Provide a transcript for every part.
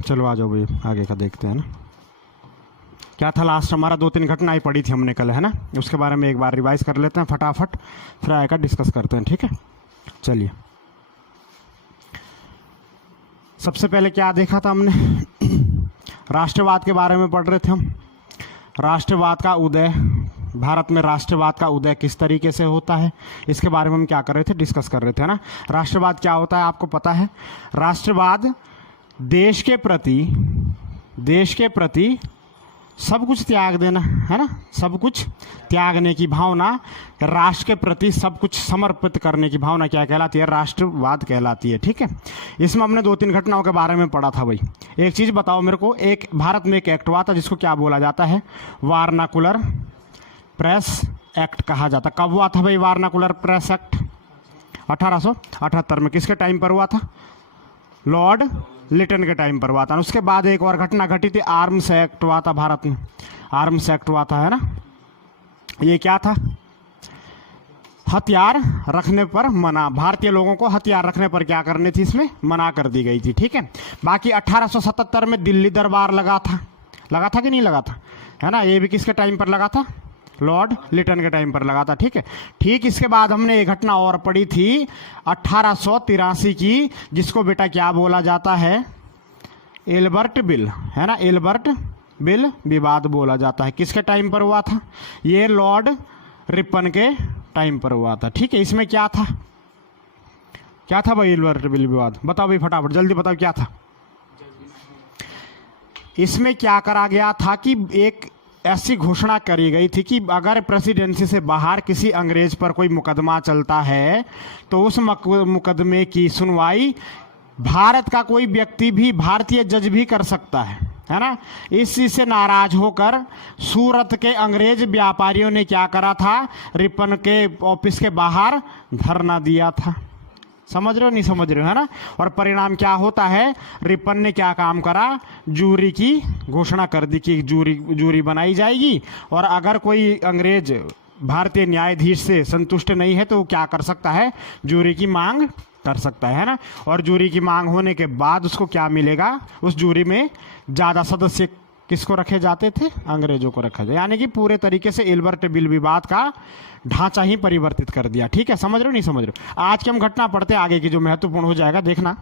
चलो आ जाओ भाई, आगे का देखते हैं ना। क्या था लास्ट हमारा, 2-3 घटनाएं पढ़ी थी हमने कल, है ना। उसके बारे में एक बार रिवाइज कर लेते हैं फटाफट, फिर आगे का डिस्कस करते हैं, ठीक है। चलिए, सबसे पहले क्या देखा था हमने, राष्ट्रवाद के बारे में पढ़ रहे थे हम। राष्ट्रवाद का उदय, भारत में राष्ट्रवाद का उदय किस तरीके से होता है, इसके बारे में हम क्या कर रहे थे, डिस्कस कर रहे थे, है ना। राष्ट्रवाद क्या होता है आपको पता है। राष्ट्रवाद देश के प्रति सब कुछ त्याग देना, है ना, सब कुछ त्यागने की भावना, राष्ट्र के प्रति सब कुछ समर्पित करने की भावना क्या कहलाती है, राष्ट्रवाद कहलाती है, ठीक है। इसमें हमने 2-3 घटनाओं के बारे में पढ़ा था भाई। एक चीज़ बताओ मेरे को, एक भारत में एक एक्ट हुआ था जिसको क्या बोला जाता है, वारनाकुलर प्रेस एक्ट कहा जाता। कब हुआ था भाई वारनाकुलर प्रेस एक्ट? 1878 में। किसके टाइम पर हुआ था? लॉर्ड लिटन के टाइम पर हुआ था। उसके बाद एक और घटना घटी थी, आर्म्स एक्ट हुआ था भारत में, आर्म्स एक्ट हुआ था, है ना। ये क्या था? हथियार रखने पर मना, भारतीय लोगों को हथियार रखने पर क्या करनी थी, इसमें मना कर दी गई थी, ठीक है। बाकी 1877 में दिल्ली दरबार लगा था कि नहीं लगा था, है ना। ये भी किसके टाइम पर लगा था? लॉर्ड लिटन के टाइम पर लगा था, ठीक है। ठीक इसके बाद हमने एक घटना और पढ़ी थी 1883 की, जिसको बेटा क्या बोला जाता है, एल्बर्ट बिल, है ना, एल्बर्ट बिल विवाद बोला जाता है। किसके टाइम पर हुआ था? ये लॉर्ड रिपन के टाइम पर हुआ था, ठीक है। इसमें क्या था, क्या था भाई एल्बर्ट बिल विवाद? बताओ भाई फटाफट, जल्दी बताओ क्या था इसमें। क्या करा गया था कि एक ऐसी घोषणा करी गई थी कि अगर प्रेसिडेंसी से बाहर किसी अंग्रेज पर कोई मुकदमा चलता है तो उस मुकदमे की सुनवाई भारत का कोई व्यक्ति भी, भारतीय जज भी कर सकता है ना। इस चीज से नाराज होकर सूरत के अंग्रेज व्यापारियों ने क्या करा था, रिपन के ऑफिस के बाहर धरना दिया था। समझ रहे हो नहीं समझ रहे हो, है ना। और परिणाम क्या होता है, रिपन ने क्या काम करा, जूरी की घोषणा कर दी कि जूरी बनाई जाएगी, और अगर कोई अंग्रेज भारतीय न्यायाधीश से संतुष्ट नहीं है तो वो क्या कर सकता है, जूरी की मांग कर सकता है ना। और जूरी की मांग होने के बाद उसको क्या मिलेगा, उस जूरी में ज़्यादा सदस्य किसको रखे जाते थे, अंग्रेजों को रखा जाए। यानी कि पूरे तरीके से एल्बर्ट बिल विवाद का ढांचा ही परिवर्तित कर दिया, ठीक है। समझ रहे हो नहीं समझ रहे हो। आज की हम घटना पढ़ते आगे की जो महत्वपूर्ण हो जाएगा, देखना।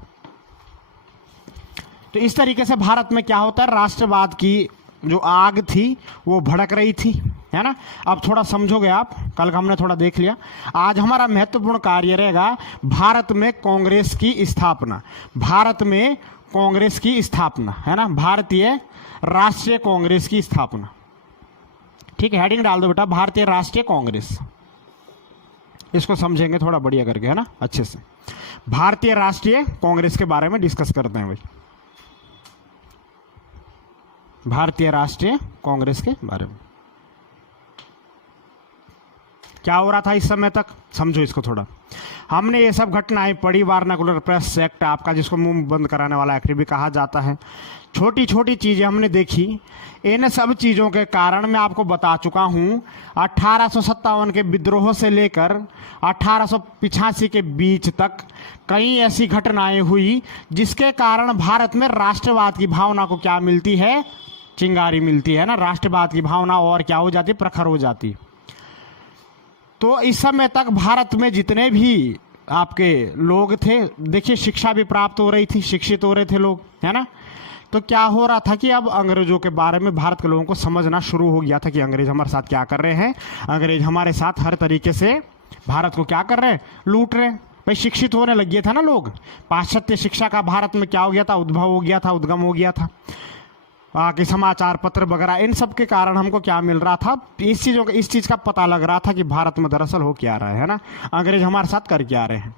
तो इस तरीके से भारत में क्या होता है, राष्ट्रवाद की जो आग थी वो भड़क रही थी, है ना। अब थोड़ा समझोगे आप, कल का हमने थोड़ा देख लिया। आज हमारा महत्वपूर्ण कार्य रहेगा भारत में कांग्रेस की स्थापना, भारत में कांग्रेस की स्थापना, है ना, भारतीय राष्ट्रीय कांग्रेस की स्थापना, ठीक है। हेडिंग डाल दो बेटा, भारतीय राष्ट्रीय कांग्रेस। इसको समझेंगे थोड़ा बढ़िया करके, है ना, अच्छे से। भारतीय राष्ट्रीय कांग्रेस के बारे में डिस्कस करते हैं भाई, भारतीय राष्ट्रीय कांग्रेस के बारे में क्या हो रहा था इस समय तक, समझो इसको थोड़ा। हमने ये सब घटनाएं पढ़ी, वारनाकुलर प्रेस एक्ट आपका, जिसको मुंह बंद कराने वाला एक्ट भी कहा जाता है। छोटी छोटी चीजें हमने देखी। इन सब चीजों के कारण मैं आपको बता चुका हूं, 1857 के विद्रोह से लेकर 1885 के बीच तक कई ऐसी घटनाएं हुई जिसके कारण भारत में राष्ट्रवाद की भावना को क्या मिलती है, चिंगारी मिलती है ना। राष्ट्रवाद की भावना और क्या हो जाती, प्रखर हो जाती। तो इस समय तक भारत में जितने भी आपके लोग थे, देखिए शिक्षा भी प्राप्त हो रही थी, शिक्षित हो रहे थे लोग, है ना। तो क्या हो रहा था कि अब अंग्रेजों के बारे में भारत के लोगों को समझना शुरू हो गया था कि अंग्रेज हमारे साथ क्या कर रहे हैं, अंग्रेज हमारे साथ हर तरीके से भारत को क्या कर रहे हैं, लूट रहे हैं। भाई शिक्षित होने लग गए था ना लोग। पाश्चात्य शिक्षा का भारत में क्या हो गया था, उद्भव हो गया था, उद्गम हो गया था। कि समाचार पत्र वगैरह, इन सब के कारण हमको क्या मिल रहा था, इस चीज का पता लग रहा था कि भारत में दरअसल हो क्या रहा है ना, अंग्रेज हमारे साथ कर क्या रहे हैं।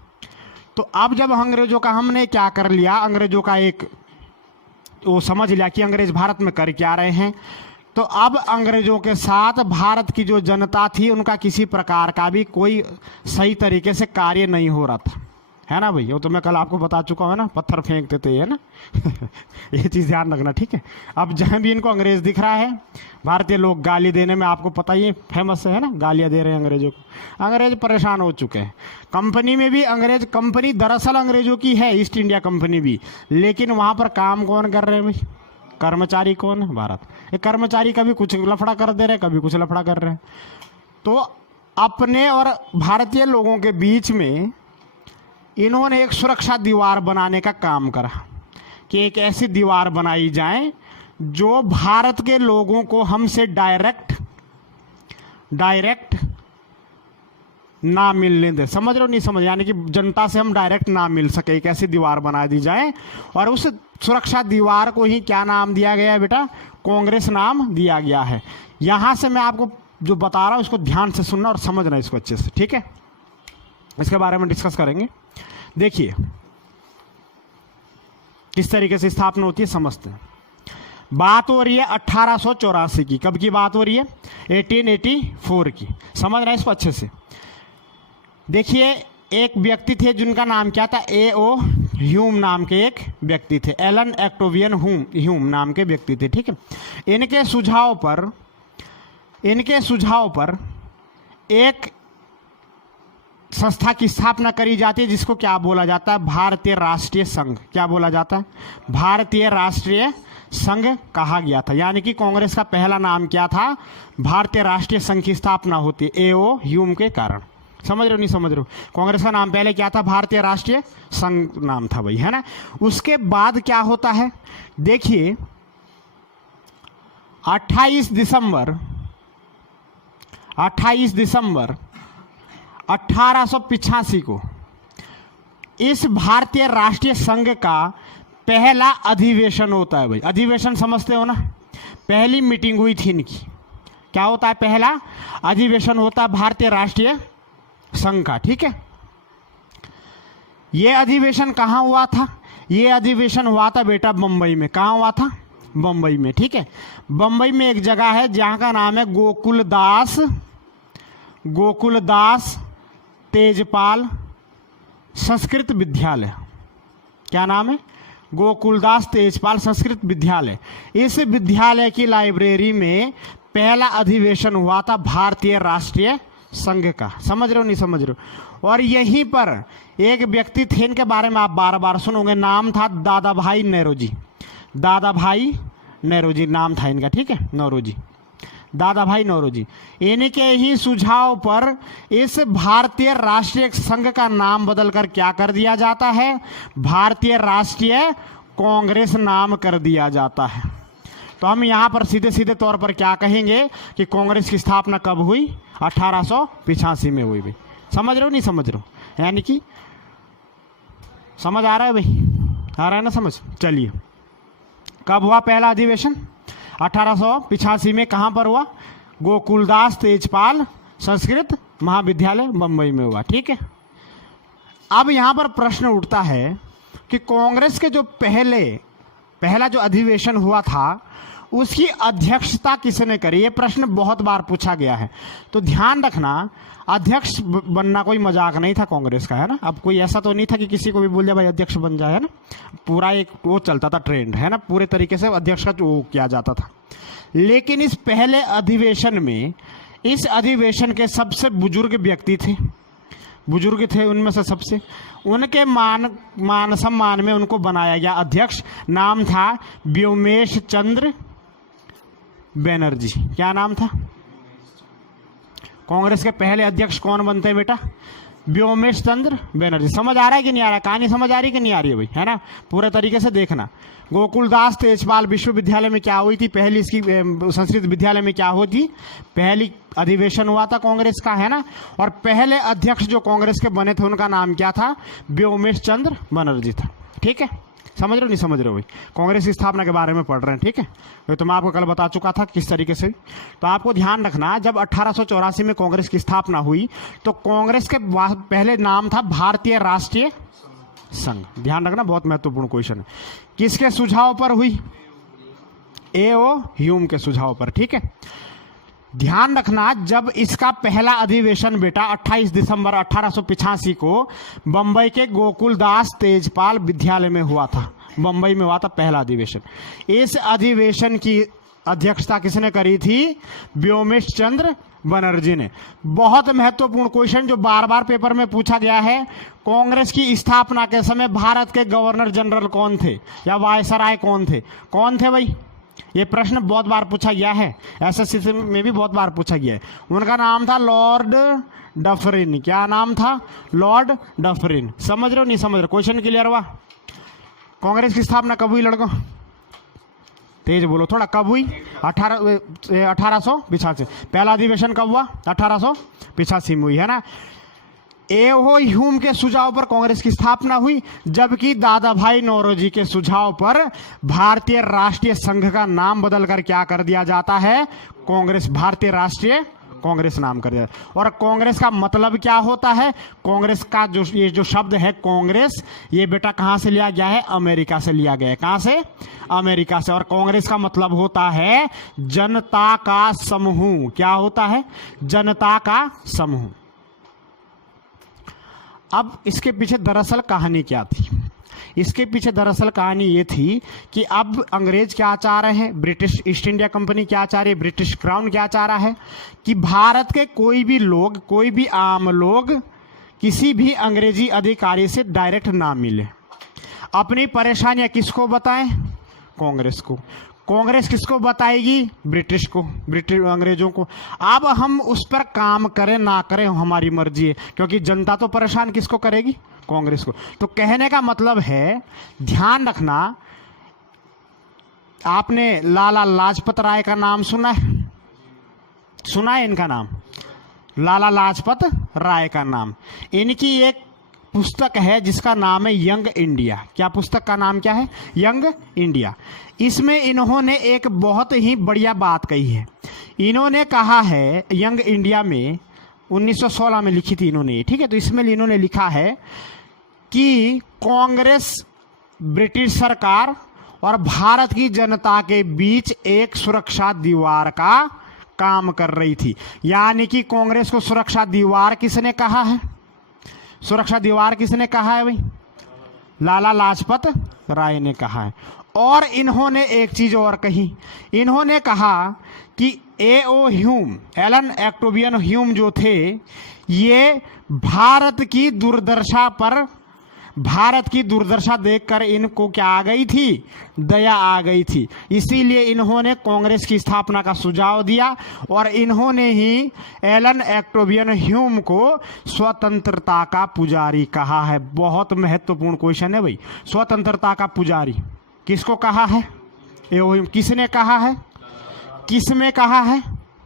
तो अब जब अंग्रेजों का हमने क्या कर लिया, अंग्रेजों का एक वो समझ लिया कि अंग्रेज भारत में कर क्या रहे हैं, तो अब अंग्रेजों के साथ भारत की जो जनता थी उनका किसी प्रकार का भी कोई सही तरीके से कार्य नहीं हो रहा था, है ना भाई, वो तो मैं कल आपको बता चुका हूँ ना, पत्थर फेंकते थे, है ना। ये चीज़ ध्यान रखना, ठीक है। अब जहाँ भी इनको अंग्रेज दिख रहा है, भारतीय लोग गाली देने में आपको पता ही फेमस है ना, गालियाँ दे रहे हैं अंग्रेजों को। अंग्रेज परेशान हो चुके हैं। कंपनी में भी अंग्रेज, कंपनी दरअसल अंग्रेजों की है, ईस्ट इंडिया कंपनी भी, लेकिन वहाँ पर काम कौन कर रहे हैं भाई, कर्मचारी कौन है, भारत। ये कर्मचारी कभी कुछ लफड़ा कर दे रहे हैं, कभी कुछ लफड़ा कर रहे हैं। तो अपने और भारतीय लोगों के बीच में इन्होंने एक सुरक्षा दीवार बनाने का काम करा कि एक ऐसी दीवार बनाई जाए जो भारत के लोगों को हमसे डायरेक्ट ना मिलने दे। समझ रहे हो नहीं समझ, यानी कि जनता से हम डायरेक्ट ना मिल सके, एक ऐसी दीवार बना दी जाए। और उस सुरक्षा दीवार को ही क्या नाम दिया गया है बेटा, कांग्रेस नाम दिया गया है। यहां से मैं आपको जो बता रहा हूं उसको ध्यान से सुनना और समझना इसको अच्छे से, ठीक है। इसके बारे में डिस्कस करेंगे। देखिए किस तरीके से स्थापना होती है, समझते हैं। बात हो रही है 1884 की। कब की बात हो रही है, 1884 की। समझ रहे हैं इसको अच्छे से। देखिए एक व्यक्ति थे जिनका नाम क्या था, A.O. ह्यूम नाम के एक व्यक्ति थे, एलन एक्टोवियन ह्यूम नाम के व्यक्ति थे, ठीक है। इनके सुझाव पर एक संस्था की स्थापना करी जाती है जिसको क्या बोला जाता है, भारतीय राष्ट्रीय संघ। क्या बोला जाता है, भारतीय राष्ट्रीय संघ कहा गया था। यानी कि कांग्रेस का पहला नाम क्या था, भारतीय राष्ट्रीय संघ की स्थापना होती है A.O. ह्यूम के कारण। समझ रहे हो नहीं समझ रहे हो, कांग्रेस का नाम पहले क्या था, भारतीय राष्ट्रीय संघ नाम था भाई, है ना। उसके बाद क्या होता है, देखिए 28 दिसंबर 1885 को इस भारतीय राष्ट्रीय संघ का पहला अधिवेशन होता है भाई। अधिवेशन समझते हो ना, पहली मीटिंग हुई थी इनकी। क्या होता है, पहला अधिवेशन होता है भारतीय राष्ट्रीय संघ का, ठीक है। यह अधिवेशन कहां हुआ था, यह अधिवेशन हुआ था बेटा बंबई में। कहां हुआ था, बंबई में, ठीक है। बंबई में एक जगह है जहां का नाम है गोकुलदास तेजपाल संस्कृत विद्यालय। क्या नाम है, गोकुलदास तेजपाल संस्कृत विद्यालय। इस विद्यालय की लाइब्रेरी में पहला अधिवेशन हुआ था भारतीय राष्ट्रीय संघ का। समझ रहे हो नहीं समझ रहे हो। और यहीं पर एक व्यक्ति थे, इनके बारे में आप बार बार सुनोगे, नाम था दादाभाई नौरोजी। दादाभाई नौरोजी नाम था इनका, ठीक है, नौरोजी, दादाभाई नौरोजी। इनके ही सुझाव पर इस भारतीय राष्ट्रीय संघ का नाम बदलकर क्या कर दिया जाता है, भारतीय राष्ट्रीय कांग्रेस नाम कर दिया जाता है। तो हम यहां पर सीधे सीधे तौर पर क्या कहेंगे कि कांग्रेस की स्थापना कब हुई, 1885 में हुई भाई। समझ रहे हो नहीं समझ रहे हो, यानी कि समझ आ रहा है भाई, आ रहा है ना समझ। चलिए कब हुआ पहला अधिवेशन, 1885 में। कहां पर हुआ, गोकुलदास तेजपाल संस्कृत महाविद्यालय बंबई में हुआ, ठीक है। अब यहां पर प्रश्न उठता है कि कांग्रेस के जो पहला जो अधिवेशन हुआ था उसकी अध्यक्षता किसने करी, ये प्रश्न बहुत बार पूछा गया है। तो ध्यान रखना, अध्यक्ष बनना कोई मजाक नहीं था कांग्रेस का, है ना। अब कोई ऐसा तो नहीं था कि किसी को भी बोल दिया भाई अध्यक्ष बन जाए, है ना। पूरा एक वो चलता था ट्रेंड, है ना, पूरे तरीके से अध्यक्ष का वो किया जाता था। लेकिन इस पहले अधिवेशन में, इस अधिवेशन के सबसे बुजुर्ग व्यक्ति थे, उनमें से सबसे, उनके मान सम्मान में उनको बनाया गया अध्यक्ष। नाम था व्योमेश चंद्र बनर्जी। क्या नाम था, कांग्रेस के पहले अध्यक्ष कौन बनते हैं बेटा, व्योमेश चंद्र बनर्जी। समझ आ रहा है कि नहीं आ रहा है, कहानी समझ आ रही है कि नहीं आ रही है भाई, है ना। पूरे तरीके से देखना। गोकुलदास तेजपाल विश्वविद्यालय में क्या हुई थी, पहली इसकी संस्कृत विद्यालय में क्या हुई थी, पहली अधिवेशन हुआ था कांग्रेस का, है ना। और पहले अध्यक्ष जो कांग्रेस के बने थे उनका नाम क्या था, व्योमेश चंद्र बनर्जी था, ठीक है। समझ रहे हो नहीं समझ रहे हो भाई, कांग्रेस की स्थापना के बारे में पढ़ रहे हैं, ठीक है। तो मैं आपको कल बता चुका था किस तरीके से। तो आपको ध्यान रखना, जब 1884 में कांग्रेस की स्थापना हुई तो कांग्रेस के पहले नाम था भारतीय राष्ट्रीय संघ। ध्यान रखना, बहुत महत्वपूर्ण क्वेश्चन है। किसके सुझाव पर हुई, A.O. ह्यूम के सुझाव पर, ठीक है। ध्यान रखना, जब इसका पहला अधिवेशन बेटा 28 दिसंबर 1885 को बंबई के गोकुलदास तेजपाल विद्यालय में हुआ था। बंबई में हुआ था पहला अधिवेशन। इस अधिवेशन की अध्यक्षता किसने करी थी? व्योमेश चंद्र बनर्जी ने। बहुत महत्वपूर्ण क्वेश्चन जो बार बार पेपर में पूछा गया है, कांग्रेस की स्थापना के समय भारत के गवर्नर जनरल कौन थे या वायसराय कौन थे? कौन थे भाई? ये प्रश्न बहुत बार पूछा गया है, एसएससी में भी बहुत बार पूछा गया है। उनका नाम था लॉर्ड डफरिन। क्या नाम था? Lord Dufferin. समझ रहे हो नहीं समझ रहे? क्वेश्चन क्लियर हुआ? कांग्रेस की स्थापना कब हुई लड़कों? तेज बोलो थोड़ा। कब हुई? 1885। पहला अधिवेशन कब हुआ? 1885 में हुई है ना। एओ ह्यूम के सुझाव पर कांग्रेस की स्थापना हुई, जबकि दादा भाई नौरोजी के सुझाव पर भारतीय राष्ट्रीय संघ का नाम बदलकर क्या कर दिया जाता है? कांग्रेस, भारतीय राष्ट्रीय कांग्रेस नाम कर दिया। और कांग्रेस का मतलब क्या होता है? कांग्रेस का जो शब्द है कांग्रेस, ये बेटा कहां से लिया गया है? अमेरिका से लिया गया है। कहां से? अमेरिका से। और कांग्रेस का मतलब होता है जनता का समूह। क्या होता है? जनता का समूह। अब इसके पीछे दरअसल कहानी क्या थी? इसके पीछे दरअसल कहानी ये थी कि अब अंग्रेज क्या चाह रहे हैं, ब्रिटिश ईस्ट इंडिया कंपनी क्या चाह रही है, ब्रिटिश क्राउन क्या चाह रहा है कि भारत के कोई भी लोग, कोई भी आम लोग किसी भी अंग्रेजी अधिकारी से डायरेक्ट ना मिले। अपनी परेशानियां किसको बताएं? कांग्रेस को। कांग्रेस किसको बताएगी? ब्रिटिश को, ब्रिटिश अंग्रेजों को। अब हम उस पर काम करें ना करें हमारी मर्जी है, क्योंकि जनता तो परेशान किसको करेगी? कांग्रेस को। तो कहने का मतलब है, ध्यान रखना, आपने लाला लाजपत राय का नाम सुना है? सुना है इनका नाम? लाला लाजपत राय का नाम। इनकी एक पुस्तक है जिसका नाम है यंग इंडिया। क्या पुस्तक का नाम क्या है? Young India. इसमें इन्होंने एक बहुत ही बढ़िया बात कही है। इन्होंने कहा है, यंग इंडिया में 1916 में लिखी थी इन्होंने, ठीक है। तो इसमें इन्होंने लिखा है कि कांग्रेस ब्रिटिश सरकार और भारत की जनता के बीच एक सुरक्षा दीवार का काम कर रही थी। यानी कि कांग्रेस को सुरक्षा दीवार किसने कहा है? सुरक्षा दीवार किसने कहा है भाई? लाला लाजपत राय ने कहा है। और इन्होंने एक चीज और कही। इन्होंने कहा कि एओ ह्यूम, एलन एक्टोबियन ह्यूम जो थे, ये भारत की दुर्दशा देखकर इनको क्या आ गई थी? दया आ गई थी। इसीलिए इन्होंने कांग्रेस की स्थापना का सुझाव दिया और इन्होंने ही एलन एक्टोबियन ह्यूम को स्वतंत्रता का पुजारी कहा है। बहुत महत्वपूर्ण क्वेश्चन है भाई। स्वतंत्रता का पुजारी किसको कहा है? किसने कहा है? किसमें कहा है?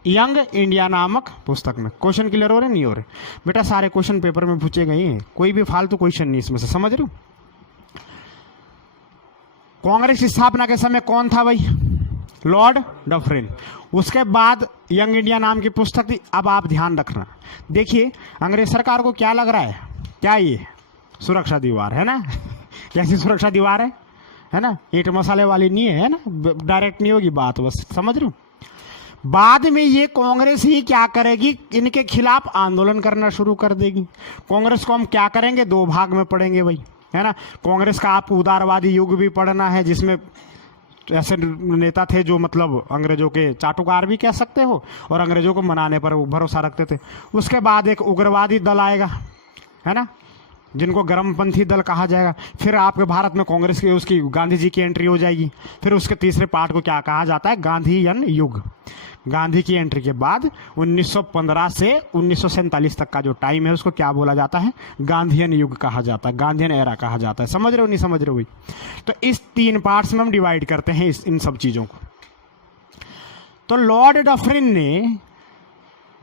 यंग इंडिया नामक पुस्तक में। क्वेश्चन क्लियर हो रहे नहीं हो रहे? बेटा सारे क्वेश्चन पेपर में पूछे गए हैं, कोई भी फालतू क्वेश्चन नहीं इसमें से, समझ रहे हो? कांग्रेस की स्थापना के समय कौन था भाई? Lord Dufferin. उसके बाद यंग इंडिया नाम की पुस्तक थी। अब आप ध्यान रखना, देखिए अंग्रेज सरकार को क्या लग रहा है, क्या ये सुरक्षा दीवार है ना? कैसी सुरक्षा दीवार है ना? ईंट मसाले वाली नहीं है ना? डायरेक्ट नहीं होगी बात, बस समझ रहे हो? बाद में ये कांग्रेस ही क्या करेगी? इनके खिलाफ आंदोलन करना शुरू कर देगी। कांग्रेस को हम क्या करेंगे? दो भाग में पढ़ेंगे भाई, है ना? कांग्रेस का आपको उदारवादी युग भी पढ़ना है, जिसमें ऐसे नेता थे जो मतलब अंग्रेजों के चाटुकार भी कह सकते हो और अंग्रेजों को मनाने पर भरोसा रखते थे। उसके बाद एक उग्रवादी दल आएगा, है ना, जिनको गर्मपंथी दल कहा जाएगा। फिर आपके भारत में कांग्रेस की उसकी गांधी जी की एंट्री हो जाएगी। फिर उसके तीसरे पार्ट को क्या कहा जाता है? गांधीयन युग। गांधी की एंट्री के बाद 1915 से 1947 तक का जो टाइम है उसको क्या बोला जाता है? गांधीयन युग कहा जाता है, गांधीयन एरा कहा जाता है। समझ रहे हो नहीं समझ रहे हो भाई? तो इस 3 पार्ट्स में हम डिवाइड करते हैं इन सब चीज़ों को। तो लॉर्ड डफरिन ने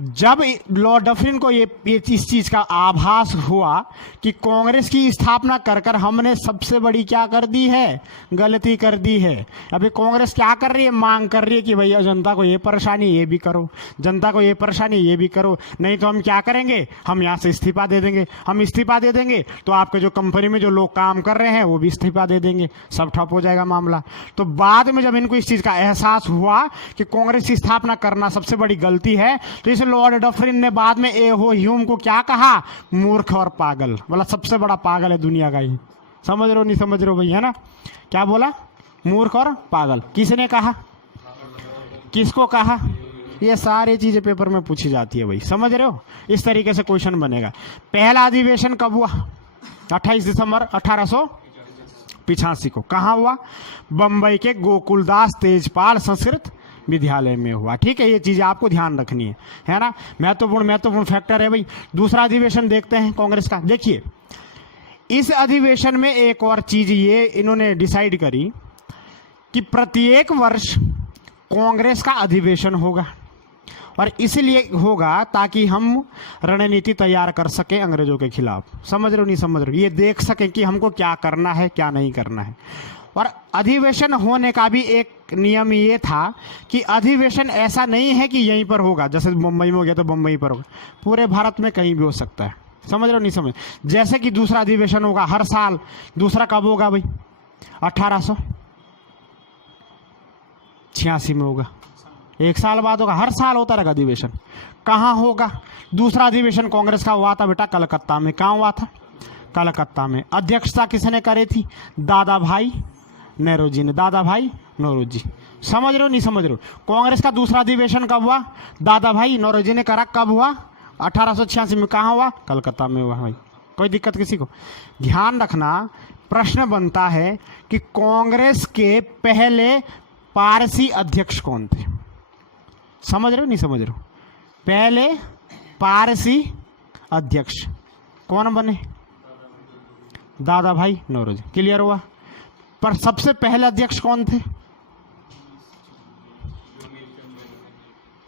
जब लॉर्ड डफरिन को ये इस चीज का आभास हुआ कि कांग्रेस की स्थापना कर कर हमने सबसे बड़ी क्या कर दी है, गलती कर दी है। अभी कांग्रेस क्या कर रही है, मांग कर रही है कि भैया जनता को ये परेशानी ये भी करो, जनता को ये परेशानी ये भी करो, नहीं तो हम क्या करेंगे, हम यहाँ से इस्तीफा दे देंगे। हम इस्तीफा दे देंगे तो आपके जो कंपनी में जो लोग काम कर रहे हैं वो भी इस्तीफा दे देंगे, सब ठप हो जाएगा मामला। तो बाद में जब इनको इस चीज का एहसास हुआ कि कांग्रेस की स्थापना करना सबसे बड़ी गलती है, तो इस लॉर्ड डफरिन ने बाद में एहो ह्यूम को क्या कहा, मूर्ख और पागल। बोला सबसे बड़ा पागल है दुनिया का ही। समझ रहे हो नहीं समझ रहे हो भाई, है ना? क्या बोला, मूर्ख और पागल। किसने कहा, किसको कहा? ये सारी चीजें पेपर में पूछी जाती है भाई, समझ रहे हो? इस तरीके से क्वेश्चन बनेगा। पहला अधिवेशन कब हुआ? 28 दिसंबर 1885 को। कहाँ हुआ? बंबई के गोकुलदास तेजपाल संस्कृत विद्यालय में हुआ। ठीक है, ये चीजें आपको ध्यान रखनी है ना? महत्वपूर्ण फैक्टर है भाई। दूसरा अधिवेशन देखते हैं कांग्रेस का। देखिए, इस अधिवेशन में एक और चीज ये इन्होंने डिसाइड करी कि प्रत्येक वर्ष कांग्रेस का अधिवेशन होगा, और इसलिए होगा ताकि हम रणनीति तैयार कर सके अंग्रेजों के खिलाफ। समझ रहे हो नहीं समझ रहे हो? ये देख सके कि हमको क्या करना है क्या नहीं करना है। और अधिवेशन होने का भी एक नियम ये था कि अधिवेशन ऐसा नहीं है कि यहीं पर होगा, जैसे मुंबई में हो गया तो मुंबई पर होगा, पूरे भारत में कहीं भी हो सकता है। समझ रहे हो नहीं समझ? जैसे कि दूसरा अधिवेशन होगा हर साल। दूसरा कब होगा भाई? 1886 में होगा, एक साल बाद होगा। हर साल होता रहेगा अधिवेशन। कहाँ होगा? दूसरा अधिवेशन कांग्रेस का हुआ था बेटा कलकत्ता में। कहाँ हुआ था? कलकत्ता में। अध्यक्षता किसने करी थी? दादा भाई नेहरू ने। दादा भाई नौरोजी। समझ रहे हो नहीं समझ रहे हो? कांग्रेस का दूसरा अधिवेशन कब हुआ? दादा भाई नौरोजी ने करा। कब हुआ? 1886 में। कहाँ हुआ? कलकत्ता में हुआ भाई। कोई दिक्कत किसी को? ध्यान रखना, प्रश्न बनता है कि कांग्रेस के पहले पारसी अध्यक्ष कौन थे? समझ रहे हो नहीं समझ रहे हो? पहले पारसी अध्यक्ष कौन बने? दादा भाई नौरोजी। क्लियर हुआ? पर सबसे पहले अध्यक्ष कौन थे?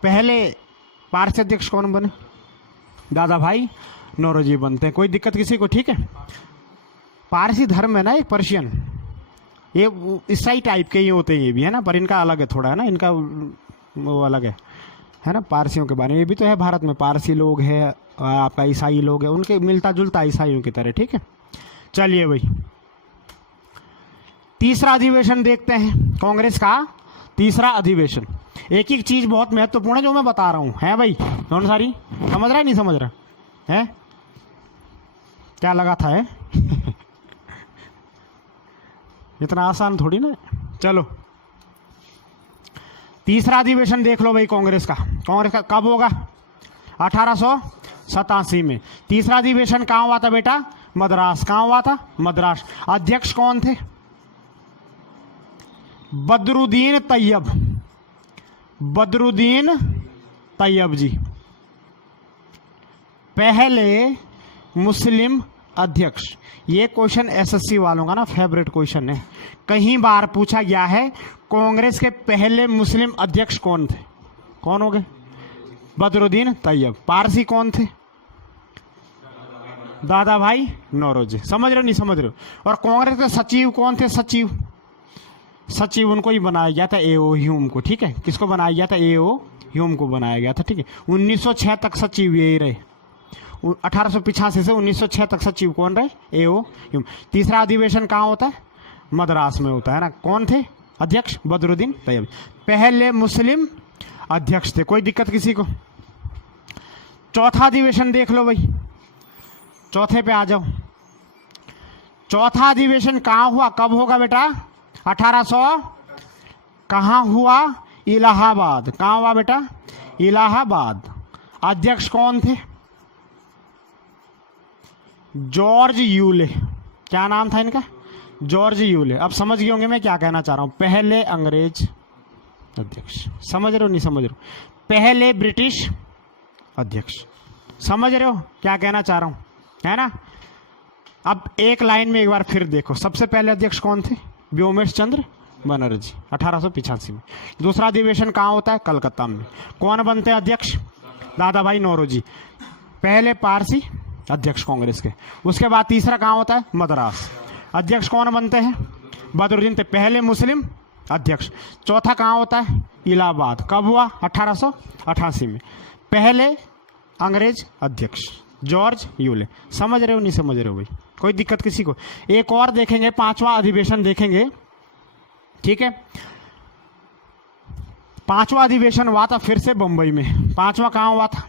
पहले पारसी अध्यक्ष कौन बने? दादा भाई नौरोजी बनते हैं। कोई दिक्कत किसी को? ठीक है। पारसी धर्म है ना एक पर्शियन, ये ईसाई टाइप के ही होते हैं ये भी, है ना? पर इनका अलग है थोड़ा, है ना? इनका वो अलग है ना? पारसियों के बारे में ये भी तो है, भारत में पारसी लोग है, आपका ईसाई लोग है, उनके मिलता जुलता ईसाइयों की तरह। ठीक है, चलिए भाई तीसरा अधिवेशन देखते हैं कांग्रेस का। तीसरा अधिवेशन, एक एक चीज बहुत महत्वपूर्ण है जो मैं बता रहा हूं, है भाई? कौन सारी समझ रहा है नहीं समझ रहा है? क्या लगा था है? इतना आसान थोड़ी ना। चलो तीसरा अधिवेशन देख लो भाई कांग्रेस का। कांग्रेस का कब होगा? 1887 में। तीसरा अधिवेशन कहाँ हुआ था बेटा? मद्रास। कहाँ हुआ था? मद्रास। अध्यक्ष कौन थे? बदरुद्दीन तैयब। बदरुद्दीन तैयब जी पहले मुस्लिम अध्यक्ष। ये क्वेश्चन एसएससी वालों का ना फेवरेट क्वेश्चन है, कहीं बार पूछा गया है। कांग्रेस के पहले मुस्लिम अध्यक्ष कौन थे? कौन हो गए? बदरुद्दीन तैयब। पारसी कौन थे? दादा भाई नौरोजी। समझ रहे हो नहीं समझ रहे हो? और कांग्रेस के सचिव कौन थे? सचिव उनको ही बनाया गया था, एओ ह्यूम को। ठीक है, किसको बनाया गया था? एओ ह्यूम को बनाया गया था। ठीक है, 1906 तक सचिव यही रहे। 1885 से 1906 तक सचिव कौन रहे? एओ ह्यूम। तीसरा अधिवेशन कहाँ होता है? मद्रास में होता है ना। कौन थे अध्यक्ष? बदरुद्दीन तैयब। पहले मुस्लिम अध्यक्ष थे। कोई दिक्कत किसी को? चौथा अधिवेशन देख लो भाई, चौथे पे आ जाओ। चौथा अधिवेशन कहाँ हुआ? कब होगा बेटा? 1800। कहाँ हुआ? इलाहाबाद। कहाँ हुआ बेटा? इलाहाबाद। अध्यक्ष कौन थे? George Yule. क्या नाम था इनका? George Yule. अब समझ गए होंगे मैं क्या कहना चाह रहा हूं। पहले अंग्रेज अध्यक्ष। समझ रहे हो नहीं समझ रहे हो? पहले ब्रिटिश अध्यक्ष। समझ रहे हो क्या कहना चाह रहा हूं, है ना? अब एक लाइन में एक बार फिर देखो। सबसे पहले अध्यक्ष कौन थे? व्योमेश चंद्र बनर्जी, 1885 में। दूसरा अधिवेशन कहाँ होता है? कलकत्ता में। कौन बनते हैं अध्यक्ष? दादा भाई नौरोजी, पहले पारसी अध्यक्ष कांग्रेस के। उसके बाद तीसरा कहाँ होता है? मद्रास। अध्यक्ष कौन बनते हैं? बदरुद्दीन थे, पहले मुस्लिम अध्यक्ष। चौथा कहाँ होता है? इलाहाबाद। कब हुआ? 1888 में। पहले अंग्रेज अध्यक्ष जॉर्ज यूले। समझ रहे हो नहीं समझ रहे हो भाई? कोई दिक्कत किसी को? एक और देखेंगे, 5वां अधिवेशन देखेंगे, ठीक है। 5वां अधिवेशन हुआ था फिर से बंबई में। 5वां कहाँ हुआ था?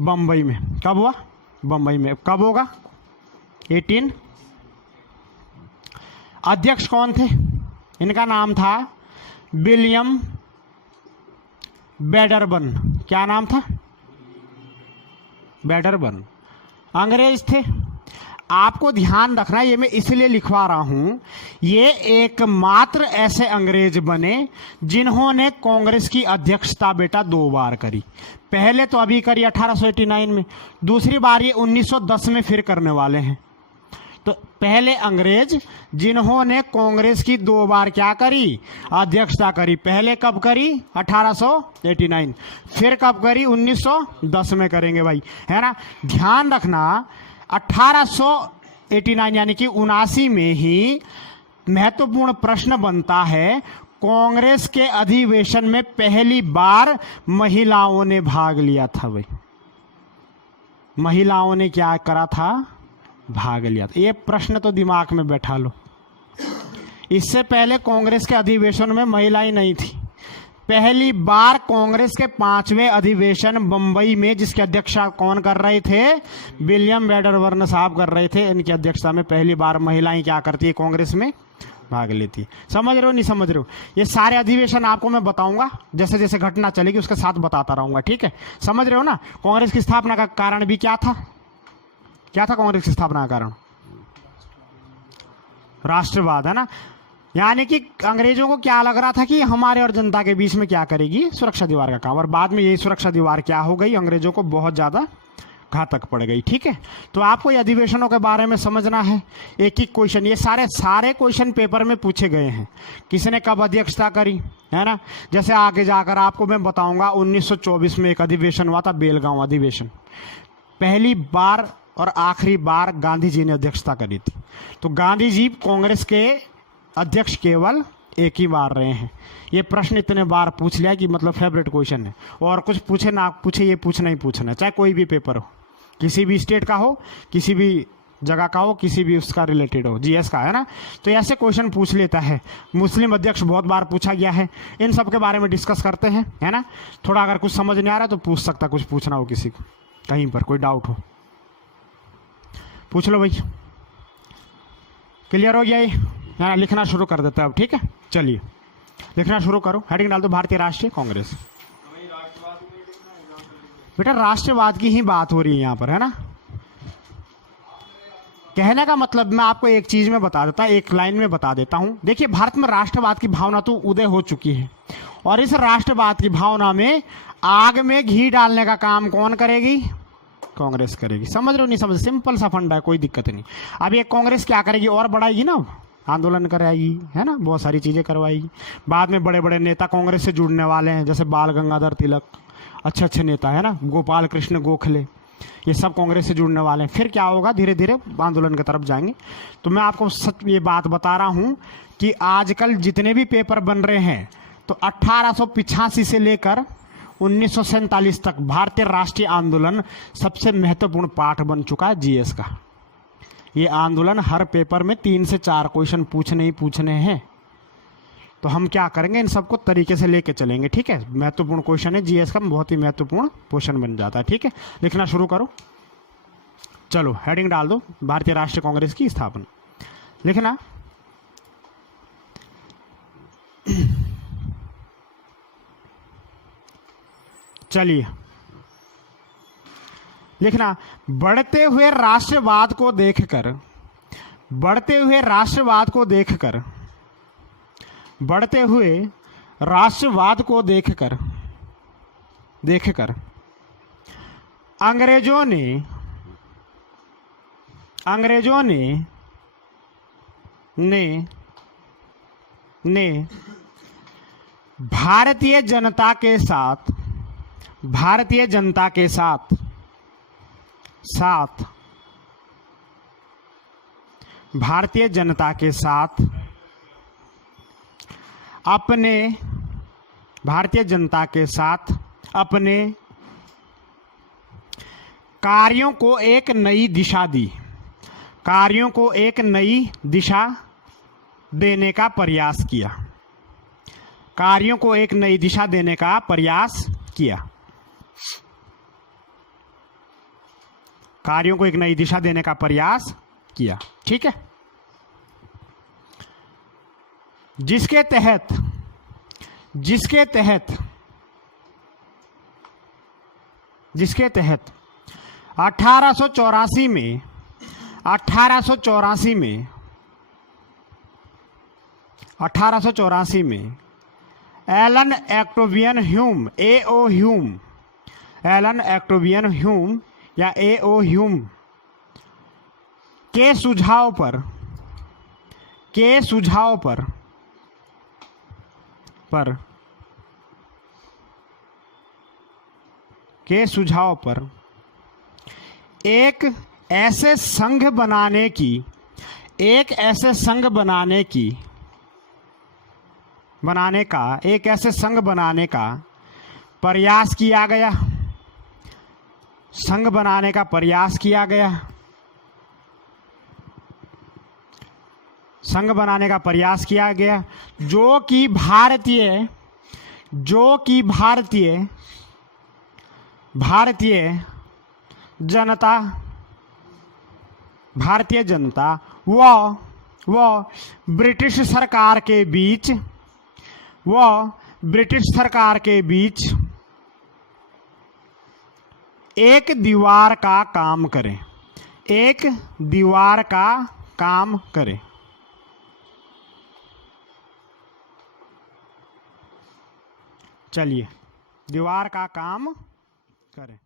बंबई में। कब हुआ? बंबई में। कब होगा? 18। अध्यक्ष कौन थे? इनका नाम था विलियम वेडरबर्न। क्या नाम था? वेडरबर्न। अंग्रेज थे। आपको ध्यान रखना, ये मैं इसलिए लिखवा रहा हूं, ये एकमात्र ऐसे अंग्रेज बने जिन्होंने कांग्रेस की अध्यक्षता बेटा 2 बार करी। पहले तो अभी करी 1889 में, दूसरी बार ये 1910 में फिर करने वाले हैं। तो पहले अंग्रेज जिन्होंने कांग्रेस की 2 बार क्या करी? अध्यक्षता करी। पहले कब करी? 1889। फिर कब करी? 1910 में करेंगे भाई, है ना। ध्यान रखना, 1889 यानी कि 79 में ही महत्वपूर्ण प्रश्न बनता है, कांग्रेस के अधिवेशन में पहली बार महिलाओं ने भाग लिया था भाई। महिलाओं ने क्या करा था? भाग लिया था। ये प्रश्न तो दिमाग में बैठा लो। इससे पहले कांग्रेस के अधिवेशन में महिलाएं नहीं थी। पहली बार कांग्रेस के 5वें अधिवेशन बंबई में, जिसकी अध्यक्षता कौन कर रहे थे? विलियम वेडरबर्न साहब कर रहे थे। इनकी अध्यक्षता में पहली बार महिलाएं क्या करती है? कांग्रेस में भाग लेती है। समझ रहे हो नहीं समझ रहे हो? ये सारे अधिवेशन आपको मैं बताऊंगा, जैसे जैसे घटना चलेगी उसके साथ बताता रहूंगा, ठीक है। समझ रहे हो ना? कांग्रेस की स्थापना का कारण भी क्या था? क्या था कांग्रेस की स्थापना का कारण? राष्ट्रवाद, है ना। यानी कि अंग्रेजों को क्या लग रहा था कि हमारे और जनता के बीच में क्या करेगी? सुरक्षा दीवार का काम। और बाद में यही सुरक्षा दीवार क्या हो गई? अंग्रेजों को बहुत ज्यादा घातक पड़ गई, ठीक है। तो आपको ये अधिवेशनों के बारे में समझना है। एक एक क्वेश्चन, ये सारे क्वेश्चन पेपर में पूछे गए हैं। किसने कब अध्यक्षता करी, है ना। जैसे आगे जाकर आपको मैं बताऊंगा, 1924 में एक अधिवेशन हुआ था, बेलगांव अधिवेशन। पहली बार और आखिरी बार गांधी जी ने अध्यक्षता करी थी। तो गांधी जी कांग्रेस के अध्यक्ष केवल एक ही बार रहे हैं। ये प्रश्न इतने बार पूछ लिया कि मतलब फेवरेट क्वेश्चन है। और कुछ पूछे ना पूछे, ये पूछना ही पूछना है, चाहे कोई भी पेपर हो, किसी भी स्टेट का हो, किसी भी जगह का हो, किसी भी उसका रिलेटेड हो, जीएस का, है ना। तो ऐसे क्वेश्चन पूछ लेता है। मुस्लिम अध्यक्ष बहुत बार पूछा गया है। इन सब के बारे में डिस्कस करते हैं, है ना। थोड़ा अगर कुछ समझ नहीं आ रहा तो पूछ सकता, कुछ पूछना हो किसी को, कहीं पर कोई डाउट हो पूछ लो भाई। क्लियर हो गया ये? यहाँ लिखना शुरू कर देता है अब, ठीक है। चलिए लिखना शुरू करो। हेडिंग डाल दो, भारतीय राष्ट्रीय कांग्रेस। बेटा राष्ट्रवाद की ही बात हो रही है यहाँ पर, है ना। कहने का मतलब मैं आपको एक चीज में बता देता, एक लाइन में बता देता हूं। देखिए, भारत में राष्ट्रवाद की भावना तो उदय हो चुकी है, और इस राष्ट्रवाद की भावना में आग में घी डालने का काम कौन करेगी? कांग्रेस करेगी। समझ रहे हो नहीं समझ? सिंपल सा फंडा है, कोई दिक्कत नहीं। अब ये कांग्रेस क्या करेगी? और बढ़ाएगी ना, आंदोलन कराएगी, है ना, बहुत सारी चीजें करवाएगी। बाद में बड़े बड़े नेता कांग्रेस से जुड़ने वाले हैं, जैसे बाल गंगाधर तिलक, अच्छे अच्छे नेता, है ना, गोपाल कृष्ण गोखले, ये सब कांग्रेस से जुड़ने वाले हैं। फिर क्या होगा? धीरे धीरे आंदोलन की तरफ जाएंगे। तो मैं आपको सच ये बात बता रहा हूं कि आजकल जितने भी पेपर बन रहे हैं, तो 1885 से लेकर 1947 तक भारतीय राष्ट्रीय आंदोलन सबसे महत्वपूर्ण पाठ बन चुका है जीएस का। ये आंदोलन हर पेपर में 3 से 4 क्वेश्चन पूछने ही पूछने हैं। तो हम क्या करेंगे? इन सबको तरीके से लेके चलेंगे, ठीक है। महत्वपूर्ण क्वेश्चन है जीएस का, बहुत ही महत्वपूर्ण क्वेश्चन बन जाता है, ठीक है। लिखना शुरू करो। चलो हेडिंग डाल दो, भारतीय राष्ट्रीय कांग्रेस की स्थापना। लिखना चलिए लिखना, बढ़ते हुए राष्ट्रवाद को देखकर, बढ़ते हुए राष्ट्रवाद को देखकर, बढ़ते हुए राष्ट्रवाद को देखकर देखकर अंग्रेजों ने भारतीय जनता के साथ भारतीय जनता के साथ भारतीय जनता के साथ अपने भारतीय जनता के साथ अपने कार्यों को एक नई दिशा दी, कार्यों को एक नई दिशा देने का प्रयास किया, कार्यों को एक नई दिशा देने का प्रयास किया, कार्यों को एक नई दिशा देने का प्रयास किया। ठीक है, जिसके तहत 1884 में एलन एक्टोवियन ह्यूम एलन एक्टोवियन ह्यूम या A.O. ह्यूम के सुझाव पर एक ऐसे संघ बनाने का प्रयास किया गया, संघ बनाने का प्रयास किया गया, संघ बनाने का प्रयास किया गया, जो कि भारतीय जनता व ब्रिटिश सरकार के बीच एक दीवार का काम करे, एक दीवार का काम करे। चलिए, दीवार का काम करें।